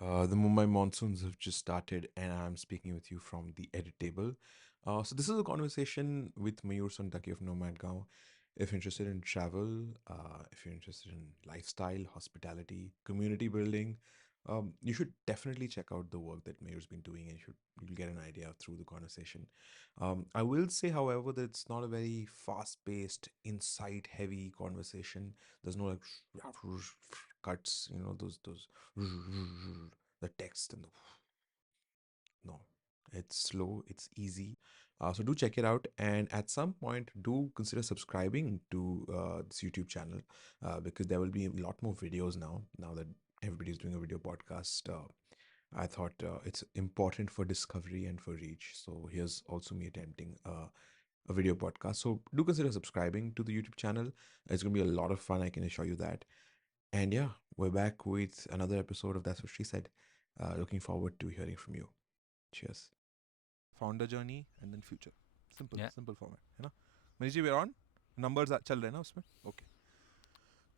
The Mumbai monsoons have just started, and I'm speaking with you from the edit table. So this is a conversation with Mayur Sontaki of Nomad Gaon. If you're interested in travel, if you're interested in lifestyle, hospitality, community building, you should definitely check out the work that Mayur's been doing, and you'll get an idea through the conversation. I will say, however, that it's not a very fast-paced, insight-heavy conversation. There's no like cuts, those the text and the no, it's slow, it's easy. So do check it out, and at some point, do consider subscribing to this YouTube channel because there will be a lot more videos now. Now that everybody's doing a video podcast, I thought it's important for discovery and for reach. So here's also me attempting a video podcast. So do consider subscribing to the YouTube channel. It's gonna be a lot of fun. I can assure you that. And yeah, we're back with another episode of That's What She Said. Looking forward to hearing from you. Cheers. Founder journey and then future. Simple, Yeah. simple format. है ना? Manish ji, we're on. Numbers चल रहे हैं ना उसमें? Okay.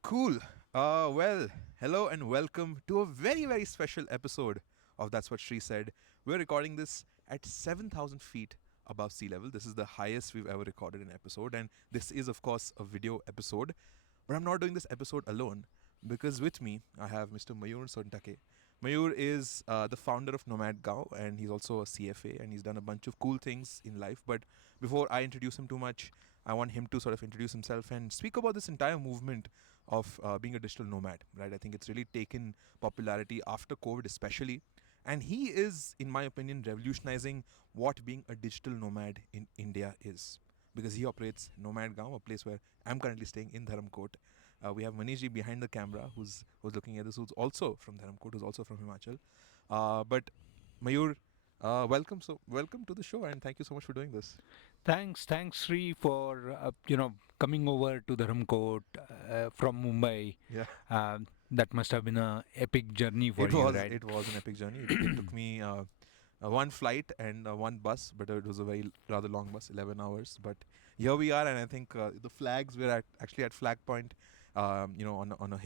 Cool. Well, hello and welcome to a very, very special episode of That's What She Said. We're recording this at 7,000 feet above sea level. This is the highest we've ever recorded an episode, and this is, of course, a video episode. But I'm not doing this episode alone because with me, I have Mr. Mayur Sontake. Mayur is the founder of Nomad Gao, and he's also a CFA, and he's done a bunch of cool things in life. But before I introduce him too much, I want him to sort of introduce himself and speak about this entire movement of being a digital nomad, right? I think it's really taken popularity after COVID, especially. And he is, in my opinion, revolutionizing what being a digital nomad in India is. Because he operates Nomad Gaon, a place where I'm currently staying in Dharamkot. We have Manishji behind the camera who's looking at this, who's also from Dharamkot, who's also from Himachal. But Mayur, welcome to the show, and thank you so much for doing this. Thanks, Sri, for coming over to the Dharamkot from Mumbai. Yeah. That must have been a epic journey for It you, was right? it was an epic journey. It took me one flight and one bus, but it was a very rather long bus, 11 hours. But here we are, and I think the flags we're actually at Flag Point, on a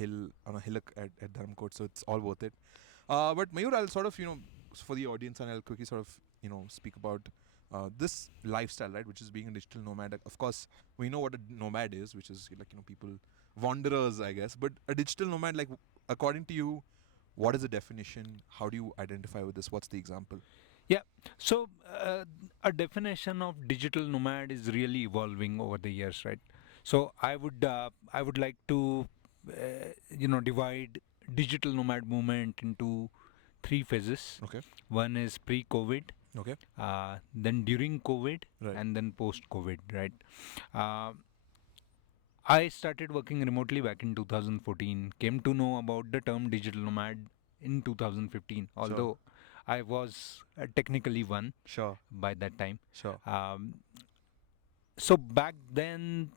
hillock at Dharamkot, so it's all worth it. But Mayur, I'll sort of for the audience, and I'll quickly sort of speak about this lifestyle, right, which is being a digital nomad. Of course, we know what a nomad is, which is like people wanderers, I guess. But a digital nomad, like according to you, what is the definition? How do you identify with this? What's the example? Yeah. So a definition of digital nomad is really evolving over the years, right? So I would like to divide digital nomad movement into three phases. Okay. One is pre-COVID, Okay. then during COVID, Right. and then post-COVID, right? Uh, I started working remotely back in 2014. Came to know about the term digital nomad in 2015, Sure. although I was technically one Sure. by that time. Sure. Um, so back then,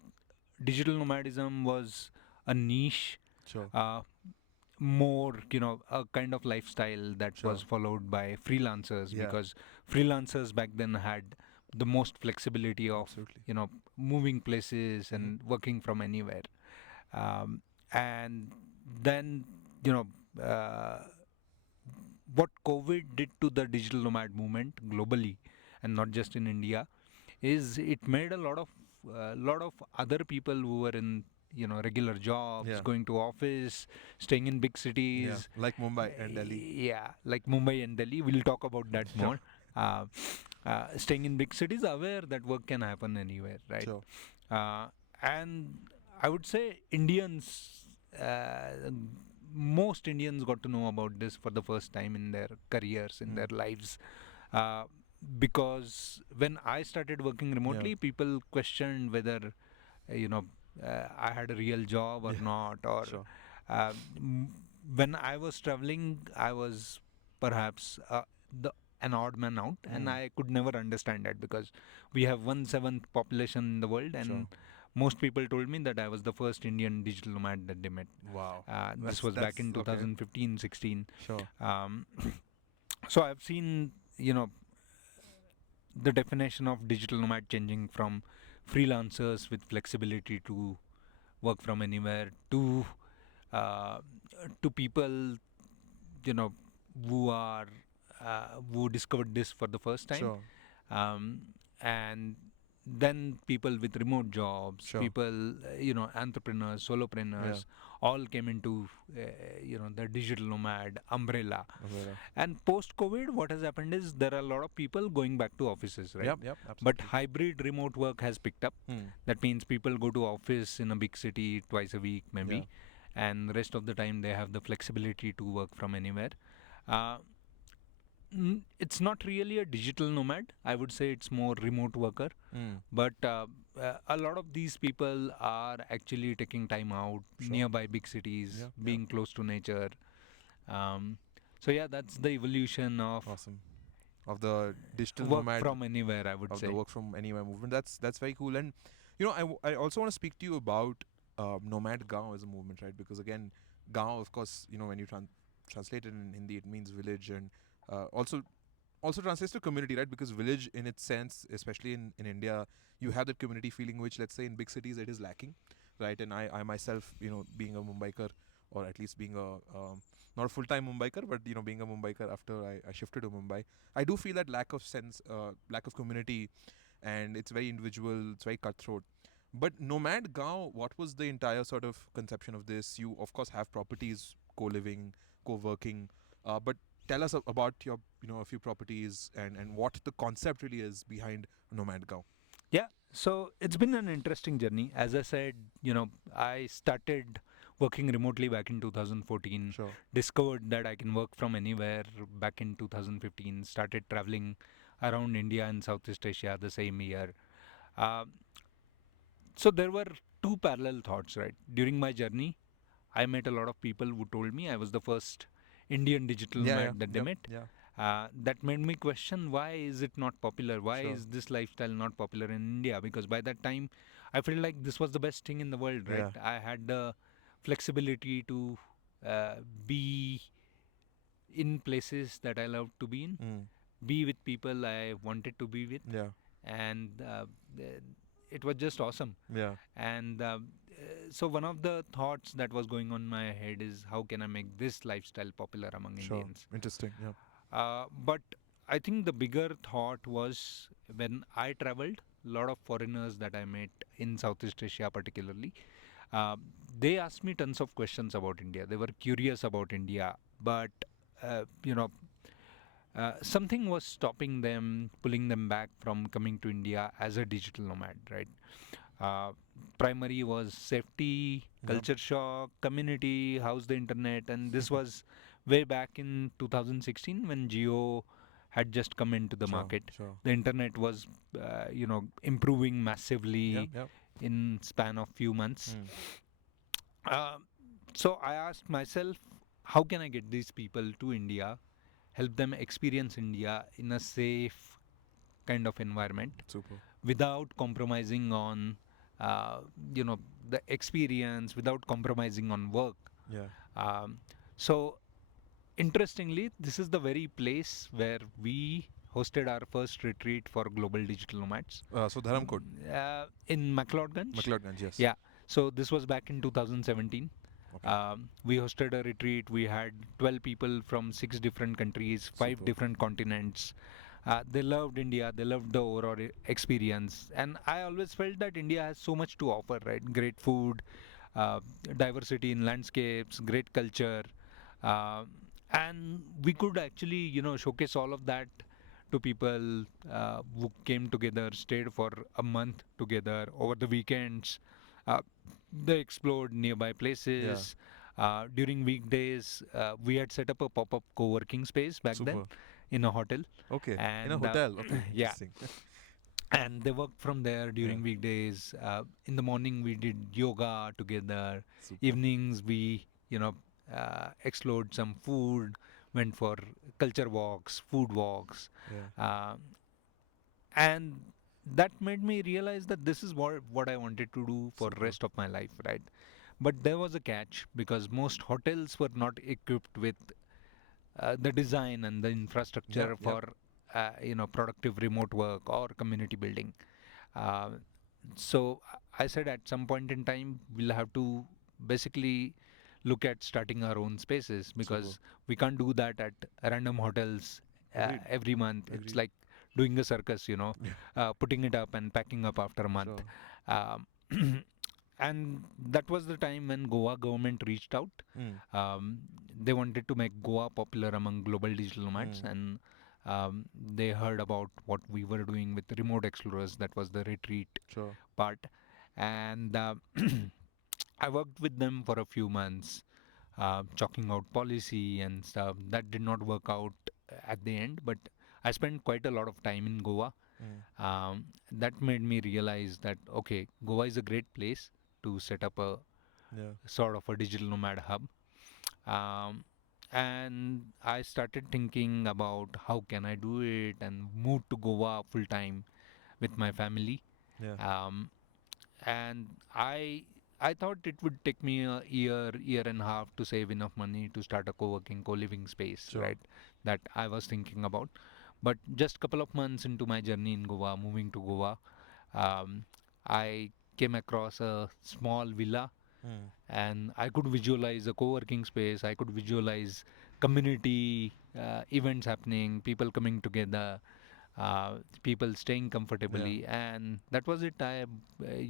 digital nomadism was a niche, Sure. uh, more a kind of lifestyle that Sure. was followed by freelancers, Yeah. because freelancers back then had the most flexibility of Absolutely. moving places Mhm. and working from anywhere. And then you know uh, what COVID did to the digital nomad movement globally, and not just in India, is it made a lot of other people who were in regular jobs, Yeah. going to office, staying in big Yeah. cities. Like Mumbai and Delhi. Yeah, like Mumbai and Delhi. We'll talk about that Sure. more. Uh, Staying in big cities, aware that work can happen anywhere, right? Sure. Uh, and I would say uh, most Indians got to know about this for the first time in their careers, in their Mm. lives. Uh, because when I started working Yeah. remotely, people questioned whether, I had a real job or Yeah. not, or Sure. uh, m- when I was traveling, I was perhaps the an odd man out, and Mm. I could never understand that, because we have 1/7 population in the world, Sure. and most people told me that I was the first Indian digital nomad that they met. Wow. This That's was back that's in okay. 2015, 16. Sure. Um, so I've seen, the definition of digital nomad changing from freelancers with flexibility to work from anywhere, uh, to people, you know, who discovered this for the first time, Sure. um, and then people with remote jobs, Sure. people, entrepreneurs, Yeah. solopreneurs, all came into the digital nomad umbrella. Umbrella. And post COVID, what has happened is there are a lot of people going back to offices, right? Yep. Yep. But Absolutely. hybrid remote work has picked up. Hmm. That means people go to office in a big city twice a week, Yeah. maybe, and the rest of the time they have the flexibility to work from anywhere. Uh, it's not really a digital nomad. I would say it's more remote worker. Hmm. But a lot of these people are actually taking time out Sure. nearby big cities, Yeah. Yeah. being close to nature. Um, so yeah, that's the evolution of Awesome. Of the digital work nomad, from anywhere, I would of the say. work from anywhere movement. That's very cool. And I also want to speak to you about nomad gaon as a movement, right? Because again, gaon, of course, when you translate it in Hindi, it means village, and also translates to community, right? Because village, in its sense, especially in India, you have that community feeling, which, let's say, in big cities it is lacking, right? And I myself, being a Mumbaiker, or at least being a not a full-time Mumbaiker, but being a Mumbaiker after I shifted to Mumbai, I do feel that lack of community, and it's very individual, it's very cutthroat. But Nomad Gaon, what was the entire sort of conception of this? You, of course, have properties, co-living, co-working, but tell us about your, a few properties, and what the concept really is behind Nomad Gaon. Yeah, so it's been an interesting journey. As I said, I started working remotely back in 2014, Sure. discovered that I can work from anywhere back in 2015, started traveling around India and Southeast Asia the same year. Uh, so there were two parallel thoughts, right? During my journey, I met a lot of people who told me I was the first Indian digital Yeah, yeah, nomad that they yep, met. yeah, That made me question, why is it not popular? Why sure, is this lifestyle not popular in India? Because by that time, I felt like this was the best thing in the world, right? yeah, I had the flexibility to uh, be in places that I loved to be in, mm, be with people I wanted to be with, yeah, and it was just awesome. yeah, And so one of the thoughts that was going on my head is, how can I make this lifestyle popular among sure, Indians? interesting, yeah, But I think the bigger thought was when I traveled, a lot of foreigners that I met in Southeast Asia, particularly, uh, they asked me tons of questions about India. They were curious about India, but uh, you know, something was stopping them, pulling them back from coming to India as a digital nomad, right? Uh, Primary was safety, yeah, culture shock, community, how's the internet, and this was way back in 2016 when Geo had just come into the sure, market. sure, The internet was, improving yep, massively yep, in span of few months. mm, Uh, so I asked myself, how can I get these people to India, help them experience India in a safe kind of environment super, without compromising on uh, you know the experience, without compromising on work. yeah, um, so interestingly, this is the very place where we hosted our first retreat for global digital nomads, so Dharamkot, in McLeodganj. McLeodganj, yes, Yeah, so this was back in 2017. okay, We hosted a retreat. We had 12 people from 6 different countries, 5 different continents. They loved India. They loved the overall experience. And I always felt that India has so much to offer, right? Great food, uh, diversity in landscapes, great culture. Uh, and we could actually, showcase all of that to people who came together, stayed for a month together over the weekends. Uh, they explored nearby yeah, places. During weekdays, we had set up a pop up co working space back then super, in a hotel. okay, in a And hotel, okay, yeah, interesting, and they worked from there yeah, during weekdays. In the morning, we did yoga together. super, Evenings, we, explored some food, went for culture walks, food walks. yeah, Um, and that made me realize that this is what I wanted to do for super, rest of my life, right? But there was a catch because most hotels were not equipped with the design and the yep, infrastructure yep, for productive remote work or community building. Uh, so I said at some point in time we'll have to basically look at starting our own spaces, Super. because we can't do that at random hotels Agreed. every month. It's Agreed. like doing a circus, Yeah. putting it up and packing up after a month. Sure. Um, and that was the time when Goa government reached out. Mm. Um, they wanted to make Goa popular among global digital nomads, Mm. and they heard about what we were doing with remote explorers. That was the retreat Sure. part, and I worked with them for a few months, chalking out policy and stuff. That did not work out at the end, but I spent quite a lot of time in Goa. Mm. That made me realize that okay, Goa is a great place to set up a Yeah. sort of a digital nomad hub. Um, and I started thinking about how can I do it and move to Goa full time with my family. Yeah. Um, and I thought it would take me a year and a half to save enough money to start a co-working co-living space, Sure. right? That I was thinking about. But just couple of months into my journey in Goa, moving to Goa, um, I came across a small villa, Mm. and I could visualize a co-working space. I could visualize community events happening, people coming together, people staying Yeah. comfortably, and that was it. I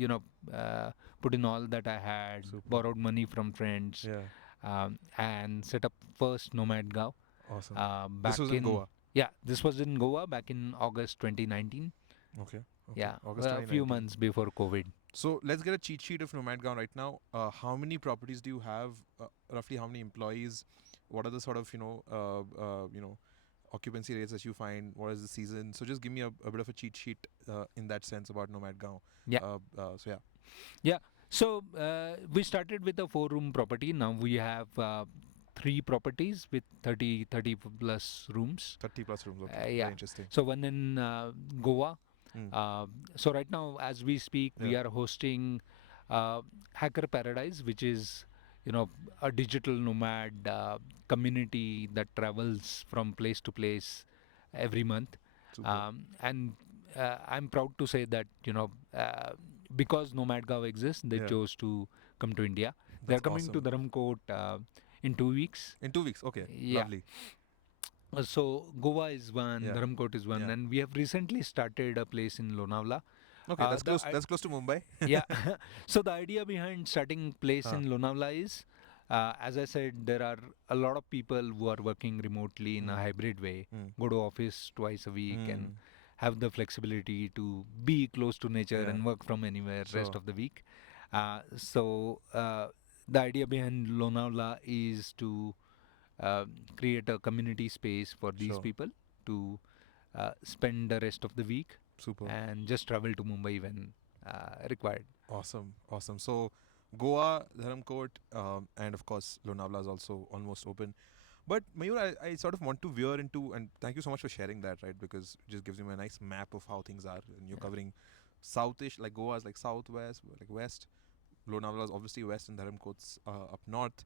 you know uh, put in all that I had, Super. borrowed money from friends, Yeah. and set up first Nomad Gaon Awesome. This back was in in, Goa. yeah, this was in Goa back in August 2019. Okay. Okay. Yeah, August a few 2019. months before COVID. So let's get a cheat sheet of Nomad Gown right now. How many properties do you have? Roughly how many employees? What are the sort of occupancy rates that you find? What is the season? So just give me a bit of a cheat sheet in that sense about Nomad Gaon. Yeah. So yeah, Yeah. So we started with a four-room property. Now we have three properties with 30 plus rooms. 30 plus rooms. Okay, very Yeah. interesting. So one in Goa. Mm. So right now, as we speak, Yeah. we are hosting Hacker Paradise, which is a digital nomad community that travels from place to place every month. Super. And I'm proud to say that because NomadGov exists, they Yeah. chose to come to India. They are That's coming to awesome. Dharamkot in 2 weeks. In 2 weeks. Okay. Yeah. Lovely. So Goa is one, Yeah. Dharamkot is one, Yeah. and we have recently started a place in Lonavala. Okay, that's The close. That's close to Mumbai. yeah. So the idea behind starting place Huh. in Lonavala is, as I said, there are a lot of people who are working remotely in a Mm. hybrid way, Mm. go to office twice a week, and Mm. have the flexibility to be close to nature Yeah. and work from anywhere rest Sure. of the week. So the idea behind Lonavala is to uh, create a community space for these Sure. people to spend the rest of the week Super. and just travel to Mumbai when required. Awesome, awesome. So Goa, Dharamkot, and of course Lonavala is also almost open. But Mayur, I sort of want to veer into, and thank you so much for sharing that, right? Because it just gives me a nice map of how things are, and you're Yeah. covering southish, like Goa is like southwest, like west. Lonavala is obviously west, and Dharamkot's up north,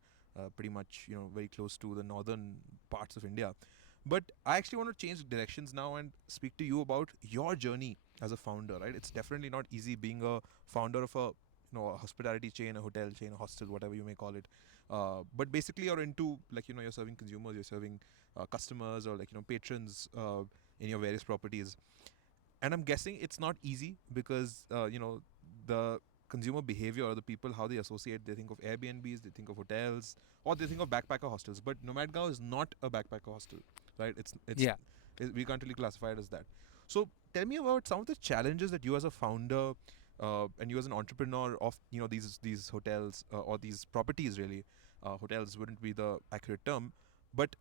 pretty much very close to the northern parts of India. But I actually want to change directions now and speak to you about your journey as a founder, right? It's definitely not easy being a founder of a hospitality chain, a hotel chain, a hostel, whatever you may call it. But basically, you're into you're serving consumers, you're serving customers or patrons in your various properties. And I'm guessing it's not easy because the consumer behavior or the people how they associate, they think of Airbnbs, they think of hotels, or they think of backpacker hostels. But Nomadgao is not a backpacker hostel, right? Yeah. We can't really classify it as that. So tell me about some of the challenges that you as a founder and you as an entrepreneur of these hotels or these properties really. Hotels wouldn't be the accurate term, but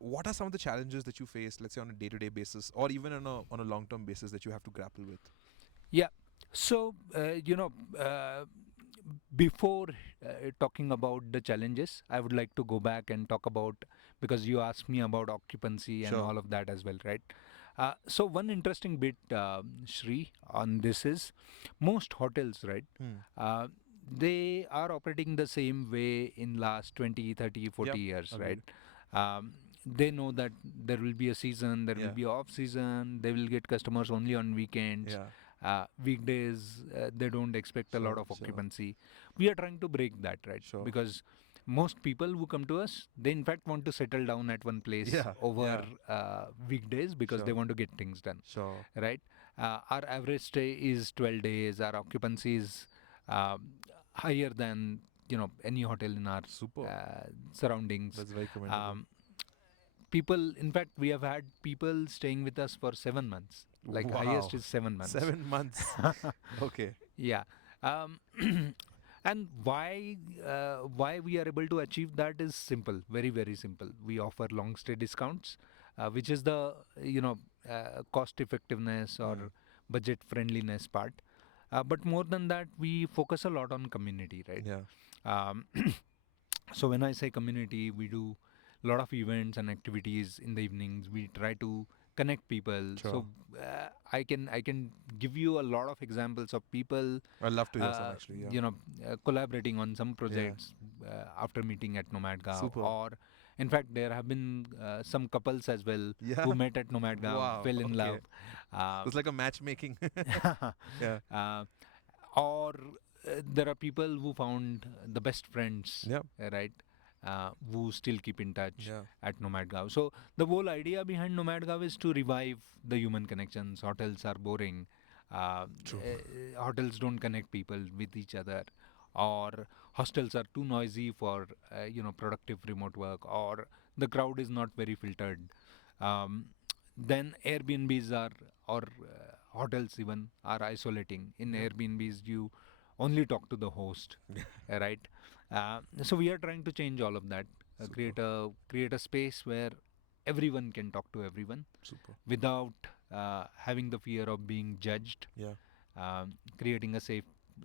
what are some of the challenges that you face, let's say on a day-to-day basis, or even on a long-term basis that you have to grapple with? Yeah. So, before talking about the challenges, I would like to go back and talk about, because you asked me about occupancy and Sure. all of that as well, right? So, one interesting bit, Shri, on this is most hotels, right? Hmm. They are operating the same way in last 20, 30, 40 Yep. years, right? Agreed. They know that there will be a season, there will Yeah. be off season, they will get customers only on weekends. Yeah. Weekdays, they don't expect a lot Sure. of Sure. occupancy. We are trying to break that, right? Sure. Because most people who come to us, they in fact want to settle down at one place Yeah, over yeah, weekdays because they sure, want to get things done, sure. right? Our average stay is 12 days. Our occupancy is higher than any hotel in our Super. surroundings. That's very commendable. Um, people, in fact, we have had people staying with us for 7 months. Like highest Wow. is 7 months. 7 months. Okay. Yeah. Um, and why we are able to achieve that is simple, very very simple. We offer long stay discounts, which is the you know cost effectiveness or Mm. budget friendliness part. But more than that, we focus a lot on community, right? Yeah. Um, so when I say community, we do a lot of events and activities in the evenings. We try to connect people. Sure. So I can give you a lot of examples of people I'd love to hear some uh, actually. Yeah. collaborating on some Yeah. projects after meeting at Nomadgaon. Super. Or in fact, there have been some couples as well who Yeah. met at Nomadgaon, Wow. fell in Okay. love. Uh, It's like a matchmaking. Yeah. uh, or there are people who found the best friends, Yeah. right? Who still keep in touch Yeah. at Nomadgaon. So the whole idea behind Nomadgaon is to revive the human connections. Hotels are boring. True. Hotels don't connect people with each other, or hostels are too noisy for productive remote work, or the crowd is not very filtered. Um, then Airbnbs are or hotels even are isolating. In Yeah. Airbnbs, you only talk to the host, right? So we are trying to change all of that. Super. Create a space where everyone can talk to everyone Super. without having the fear of being judged. Yeah. Creating a safe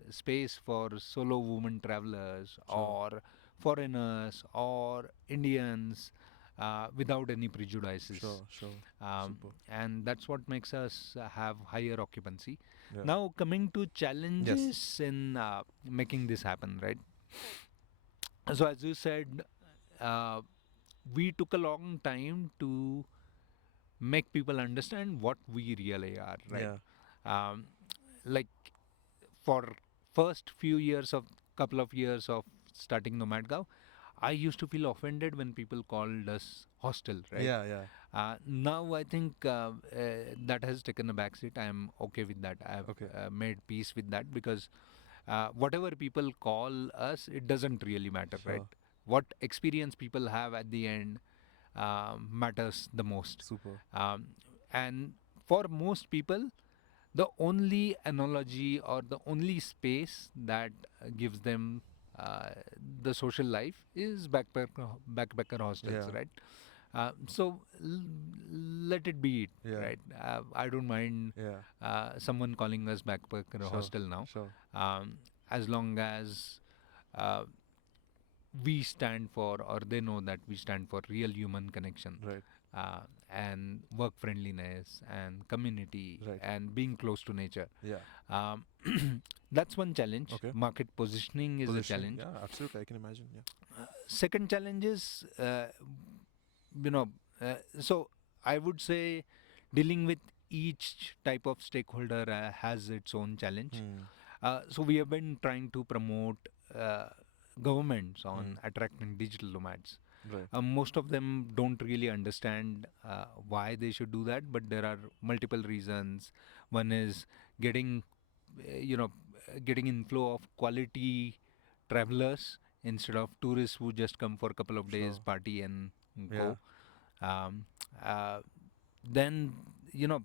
space for solo women travelers Sure. or foreigners or Indians without any prejudices. Sure. Sure. um, Super. and that's what makes us have higher occupancy. Yeah. Now, coming to Yes. challenges in making this happen, right? So, as you said, uh, we took a long time to make people understand what we really are, right? Yeah. Um, like for first few years of couple of years of starting Nomadgaon, I used to feel offended when people called us hostel, right? Yeah. Yeah. Now I think that has taken a backseat. I am okay with that. I've Okay. made peace with that because whatever people call us, it doesn't really matter, right? Sure. What experience people have at the end matters the most. Super. Um, and for most people, the only analogy or the only space that gives them uh, the social life is backpacker hostels, Yeah. right? So let it be it, Yeah. right? I don't mind Yeah. someone calling us backpacker Sure. hostel now, Sure. as long as uh, we stand for, or they know that we stand for real human connection, Right. uh, and work friendliness and community Right. and being close to nature. Yeah. Um, that's one challenge. Okay. Market positioning is a Positioning. challenge. Yeah. Absolutely. I can imagine. Yeah. Second challenge is, you know, so I would say dealing with each type of stakeholder has its own challenge. Hmm. So we have been trying to promote uh, governments on Hmm. attracting digital nomads. Right. Most of them don't really understand why they should do that, but there are multiple reasons. One is getting, you know, getting inflow of quality travelers instead of tourists who just come for a couple of days, Sure. party and Yeah. go. Um, uh, then, you know,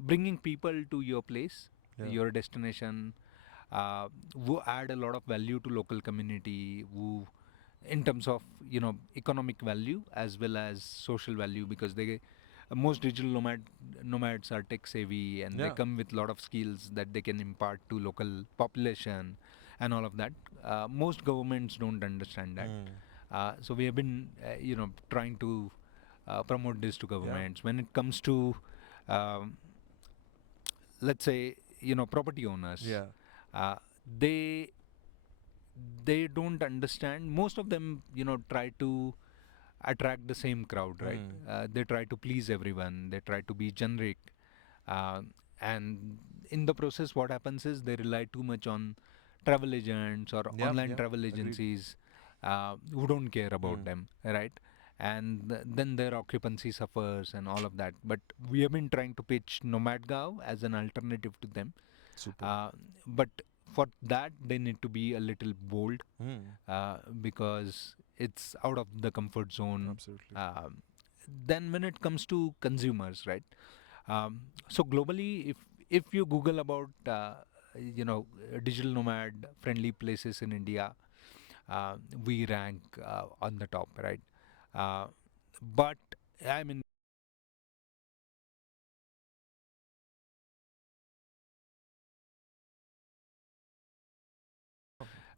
bringing people to your place, Yeah. your destination, who add a lot of value to local community, who in terms of economic value as well as social value, because they most digital nomads are tech savvy and they Yeah. come with a lot of skills that they can impart to local population and all of that. Most governments don't understand that. Hmm. So we have been trying to promote this to Yeah. governments when it comes to um, let's say property owners. Yeah. uh, they they don't understand. Most of them try to attract the same crowd, right? Hmm. They try to please everyone, they try to be generic, uh, and in the process what happens is they rely too much on travel agents or Yeah. online Yeah. travel Agreed. agencies, who don't care about Mm. them, right? And then their occupancy suffers and all of that. But we have been trying to pitch Nomadgaon as an alternative to them. Super. Uh, but for that, they need to be a little bold Mm. because it's out of the comfort zone. Absolutely. Then when it comes to consumers, right? So globally, if you Google about digital nomad friendly places in India, we rank on the top, right? Uh, but I mean,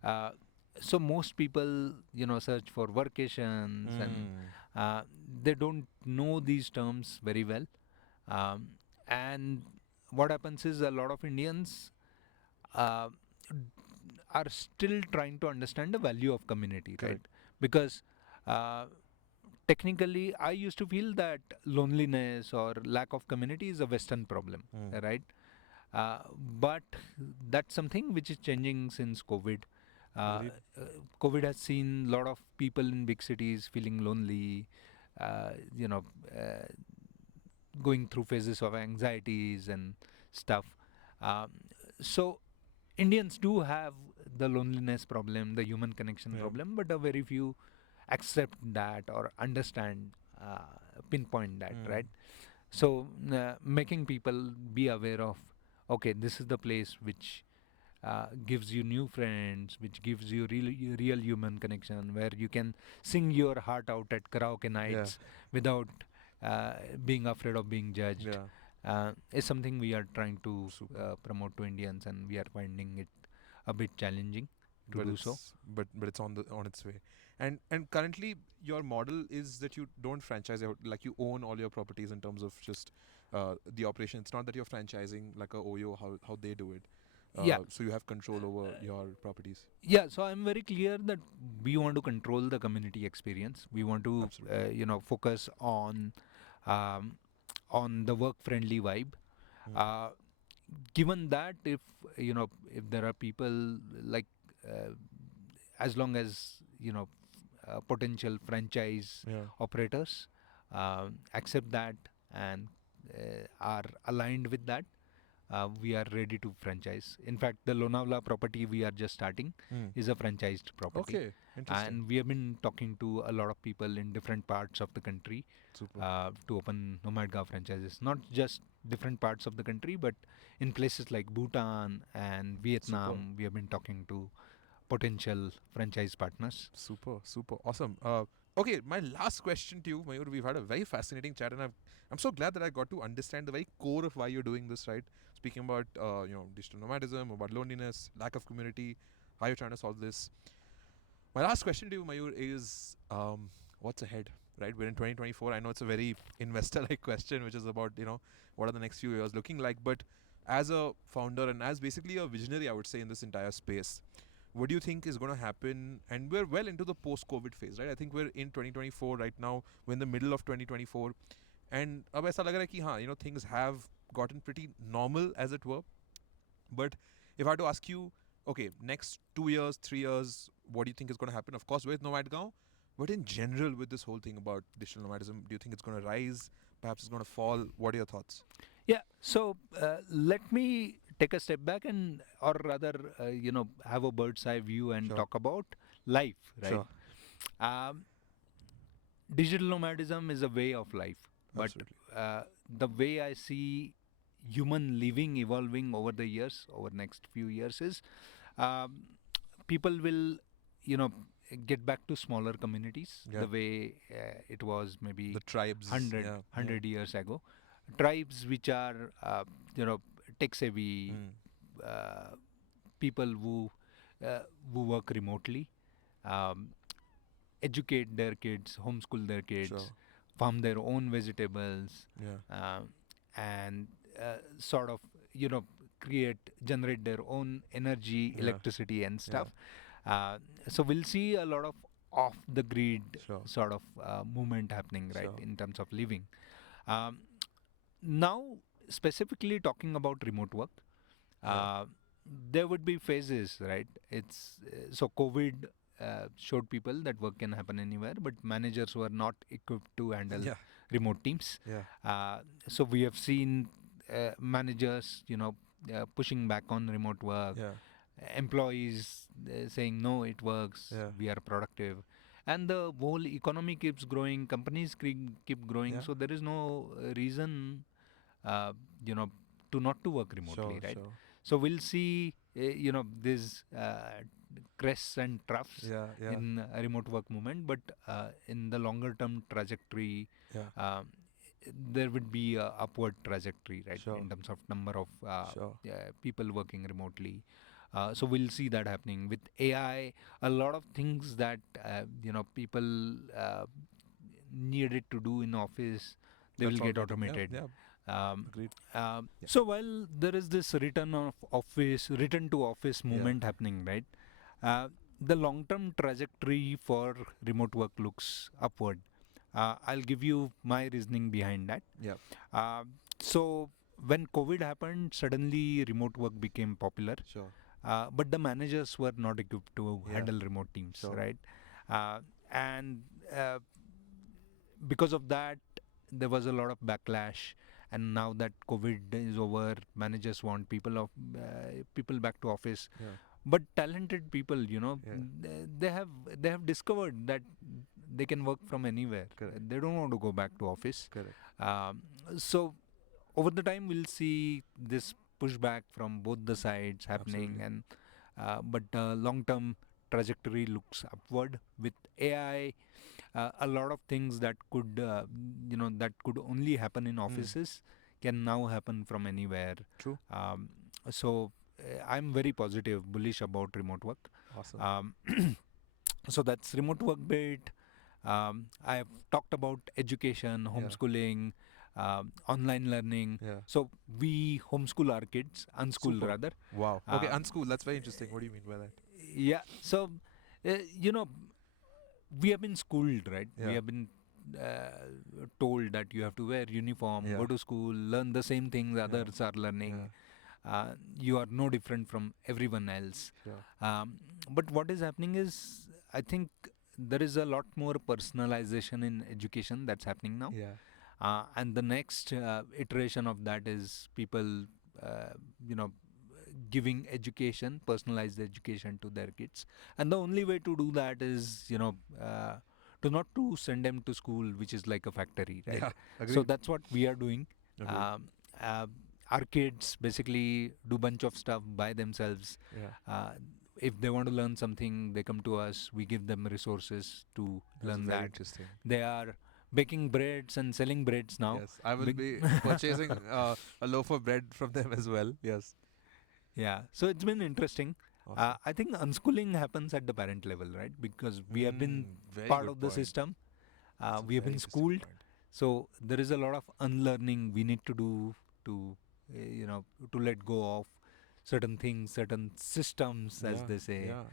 uh, so most people, search for vacations and Mm. uh, they don't know these terms very well. Um, and what happens is a lot of Indians uh, are still trying to understand the value of community, right? Correct. Because uh, technically, I used to feel that loneliness or lack of community is a Western problem, Mm. right? But that's something which is changing since COVID. Uh, Agreed. uh, COVID has seen a lot of people in big cities feeling lonely, uh, you know, uh, going through phases of anxieties and stuff. Um, so Indians do have the loneliness problem, the human connection Yeah. problem, but a very few accept that or understand, pinpoint that, right? Mm. So making people be aware of, okay, this is the place which gives you new friends, which gives you real human connection, where you can sing your heart out at karaoke Yeah. nights without being afraid of being judged, Yeah. is something we are trying to Super. promote to Indians, and we are finding it a bit challenging to But do so. it's on its way. And currently your model is that you don't franchise out, like you own all your properties in terms of just the operation. It's not that you're franchising like a Oyo, how they do it. Yeah. So you have control over your properties. Yeah, so I'm very clear that we want to control the community experience. We want to, Absolutely. focus um, on the work-friendly vibe. Mm. Uh, Given that, if there are people like, uh, as long as potential franchise Yeah. operators accept that and are aligned with that, we are ready to franchise. In fact, the Lonavala property we are just starting Mm. is a franchised property, Okay. Interesting. and we have been talking to a lot of people in different parts of the country Super. to open Nomadga franchises. Not just different parts of the country, but in places like Bhutan and Super. Vietnam, we have been talking to potential franchise partners. Super, super awesome. Okay, my last question to you, Mayur. We've had a very fascinating chat, and I'm so glad that I got to understand the very core of why you're doing this. Right, speaking about digital nomadism, about loneliness, lack of community, how you're trying to solve this. My last question to you, Mayur, is what's ahead? Right, we're in 2024. I know it's a very investor-like question, which is about what are the next few years looking like. But as a founder and as basically a visionary, I would say in this entire space, what do you think is going to happen? And we're well into the post-COVID phase, right? I think we're in 2024 right now. We're in the middle of 2024, and अब ऐसा लग रहा है कि हाँ, things have gotten pretty normal as it were. But if I had to ask you, okay, next 2 years, 3 years, what do you think is going to happen? Of course, with Nomadgaon, but in general, with this whole thing about digital nomadism, do you think it's going to rise? Perhaps it's going to fall? What are your thoughts? Yeah, so let me take a step back and, or rather, have a bird's eye view and Sure, talk about life, right? sure, Um, Digital nomadism is a way of life, but absolutely. the way I see human living evolving over the years, over next few years, is um, people will, you know, get back to smaller communities Yeah, the way it was the maybe tribes. 100, Yeah, yeah. 100 years ago. Tribes which are, you know, tech savvy, Mm, uh, people uh, who work remotely, um, educate their kids, homeschool their kids, sure. farm their own vegetables, Yeah, um, and sort of, create, generate their own energy, yeah, electricity, and yeah. stuff. So we'll see a lot of off the grid Sure, sort of movement happening, right, sure. in terms of living. Um, Now, specifically talking about remote work, Yeah. uh, there would be phases, right? It's so COVID. showed people that work can happen anywhere, but managers were not equipped to handle Yeah. remote teams. Yeah. So we have seen managers, pushing back on remote work, Yeah. employees saying no, it works, Yeah. we are productive, and the whole economy keeps growing, companies keep growing. Yeah. So there is no reason, uh, you know, to not to work remotely, Sure. right? Sure. So we'll see, these crests and troughs Yeah. Yeah. in a remote work movement, but in the longer term trajectory, Yeah. um, there would be a upward trajectory, right, Sure. in terms of number of Sure. people working remotely. So we'll see that happening with AI. A lot of things that people needed to do in office, they will That's all get getting. Yeah. automated. Yeah. Um, Agreed. Yeah. so while there is this return to office Yeah. movement happening, right? The long-term trajectory for remote work looks upward. I'll give you my reasoning behind that. Yeah. Uh, so when COVID happened, suddenly remote work became popular, Sure. but the managers were not equipped to Yeah. handle remote teams, Sure. right? And because of that, there was a lot of backlash. And now that COVID is over, managers want people back to office. Yeah. But talented people, Yeah. they have discovered that they can work from anywhere. Correct. They don't want to go back to office. Correct. So over the time, we'll see this pushback from both the sides happening, Absolutely. and but long-term trajectory looks upward with AI. A lot of things that could only happen in offices can now happen from anywhere. True. So I'm very positive, bullish about remote work. Awesome. Um, so that's remote work bit. I have talked about education, Yeah. homeschooling, online learning. Yeah. So we homeschool our kids, unschool Super. rather. Wow. Okay. Um, Unschool. That's very interesting. What do you mean by that? yeah. So, uh, you know, we have been schooled, right? We Yeah. have been told that you have to wear uniform, Yeah. go to school, learn the same things others are learning. You are no different from everyone else. Sure. But what is happening is, I think there is a lot more personalization in education that's happening now. Yeah. And the next iteration of that is people, uh, you know, giving education, personalized education to their kids. And the only way to do that is, to not to send them to school, which is like a factory, right? Yeah. So Agreed. that's what we are doing. Agreed. Uh, our kids basically do bunch of stuff by themselves. Yeah. If they want to learn something, they come to us. We give them resources to That's learn very that. interesting. They are baking breads and selling breads now. Yes. I will Big- be purchasing a loaf of bread from them as well. Yes. Yeah, so it's been interesting. Awesome. I think unschooling happens at the parent level, right? Because we have been Very part good of the point. system. That's a We have very been interesting schooled. point. So there is a lot of unlearning we need to do to, to let go of certain things, certain systems, as Yeah. they say, Yeah.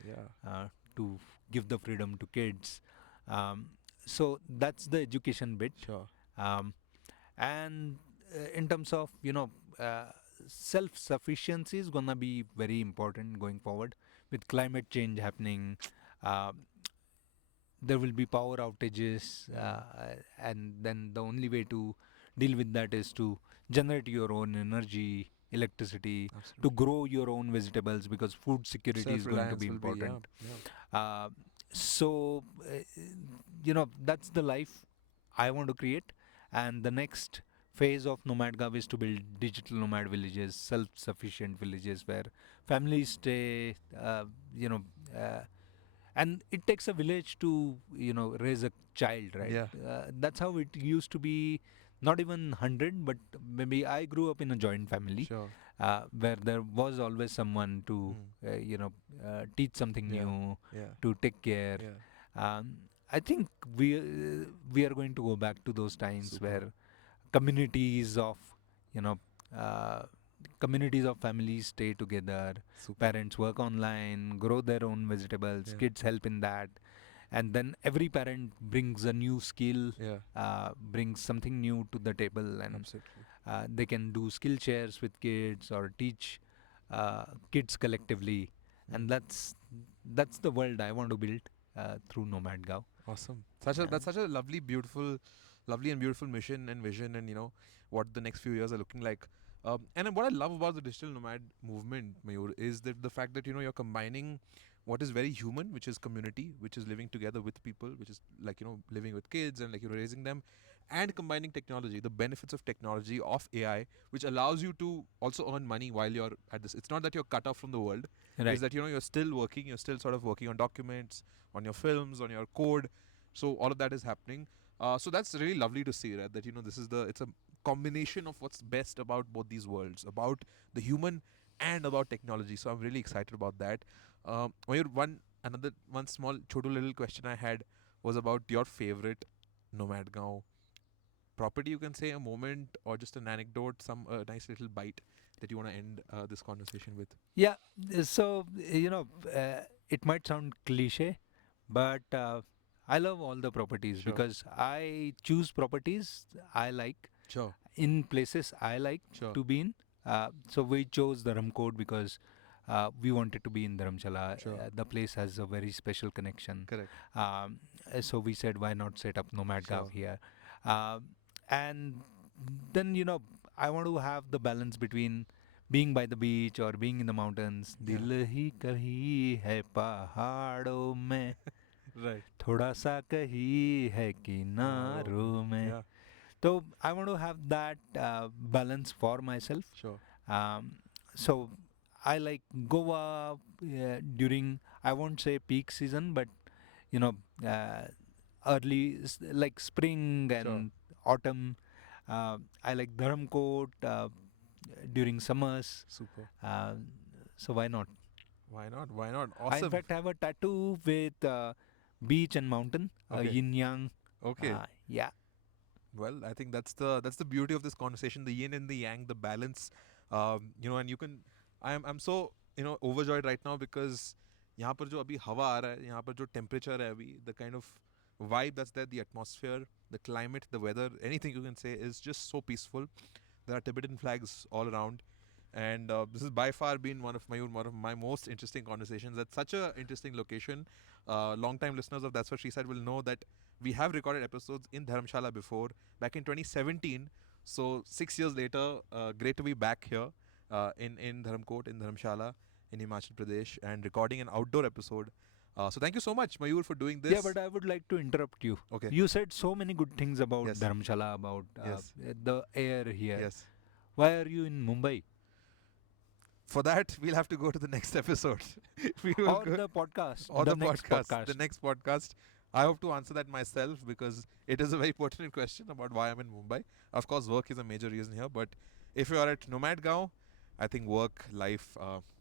Yeah. to give the freedom to kids. Um, so that's the education bit. Sure. Um, and in terms of, self-sufficiency is gonna be very important going forward with climate change happening. Uh, there will be power outages, and then the only way to deal with that is to generate your own energy, electricity, to Absolutely. grow your own vegetables, because food security is going to Self-reliance be will be. Yeah. important. Yeah. So, that's the life I want to create. And the next phase of NomadGov is to build digital nomad villages, self-sufficient villages where families stay, and it takes a village to, raise a child, right? Yeah. That's how it used to be. Not even 100, but maybe I grew up in a joint family Sure. where there was always someone to, teach something Yeah. new, Yeah. to take care. Yeah. I think we are going to go back to those times Super. where communities of, you know, uh, communities of families stay together. Super. Parents work online, grow their own vegetables. Yeah. Kids help in that, and then every parent brings a new skill, Yeah. brings something new to the table, and Absolutely. they can do skill shares with kids or teach kids collectively, and Mm. that's the world I want to build. through Nomad Gaon. Awesome. And That's such a lovely and beautiful mission and vision, and what the next few years are looking like. And then what I love about the digital nomad movement, Mayur, is that the fact that you're combining what is very human, which is community, which is living together with people, which is like living with kids and like raising them, and combining technology, the benefits of technology of AI, which allows you to also earn money while you're at this. It's not that you're cut off from the world. Is right, that you're still working, you're still sort of working on documents, on your films, on your code. So all of that is happening. So that's really lovely to see, right? That it's a combination of what's best about both these worlds, about the human and about technology. So I'm really excited about that. Mayur, one small chotu little question I had was about your favorite Nomad Gaon property. You can say a moment or just an anecdote, some nice little bite that you want to end this conversation with. yeah. So it might sound cliche, but I love all the properties Sure, because I choose properties I like sure, in places I like sure, to be in. So we chose Dharamkot because we wanted to be in Dharamshala. sure. The place has a very special connection. Correct. Um, so we said, why not set up Nomad Gav Sure. here? Um, and then, I want to have the balance between being by the beach or being in the mountains. Yeah. दिल ही कहीं है पहाड़ों में, Right. थोड़ा सा कहीं है Narrow. किनारों में. Yeah. So I want to have that balance for myself. Sure. So I like Goa during, I won't say peak season, but you know, uh, like spring Sure. and autumn. I like Dharamkot during summers. Super. Uh, so why not? Why not? Why not? I in Awesome. fact have a tattoo with beach and mountain, Okay. yin yang. Okay. Yeah. Well, I think that's the beauty of this conversation, the yin and the yang, the balance. And you can. I'm so overjoyed right now because यहाँ पर जो अभी हवा आ रहा है, यहाँ पर जो temperature है अभी, the kind of vibe that's there, the atmosphere, the climate, the weather, anything you can say is just so peaceful. There are Tibetan flags all around. And this has by far been one of my most interesting conversations. At such a interesting location. Long-time listeners of That's What She Said will know that we have recorded episodes in Dharamshala before, back in 2017. So 6 years later, great to be back here in Dharamkot, in Dharamshala, in Himachal Pradesh, and recording an outdoor episode. So thank you so much, Mayur, for doing this. Yeah, but I would like to interrupt you. Okay. You said so many good things about Yes. Dharamshala, about Yes. the air here. Yes. Why are you in Mumbai? For that, we'll have to go to the next episode. We will Or go- the podcast. or the next podcast, the next podcast. I hope to answer that myself because it is a very pertinent question about why I'm in Mumbai. Of course, work is a major reason here, but if you are at Nomad Gaon, I think work, life,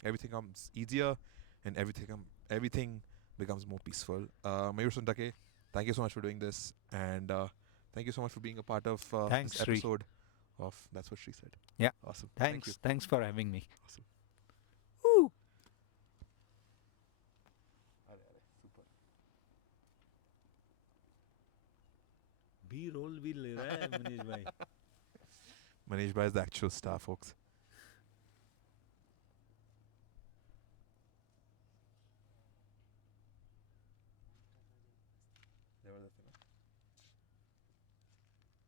everything comes easier, and everything becomes more peaceful. Mayur Sundake, thank you so much for doing this, and thank you so much for being a part of Thanks, this Sri. episode of That's What She Said. Yeah. Awesome. Thanks. Thank you. Thanks for having me. Awesome. Woo. भी role भी ले रहा है मनीष भाई Manish Bhai is the actual star, folks.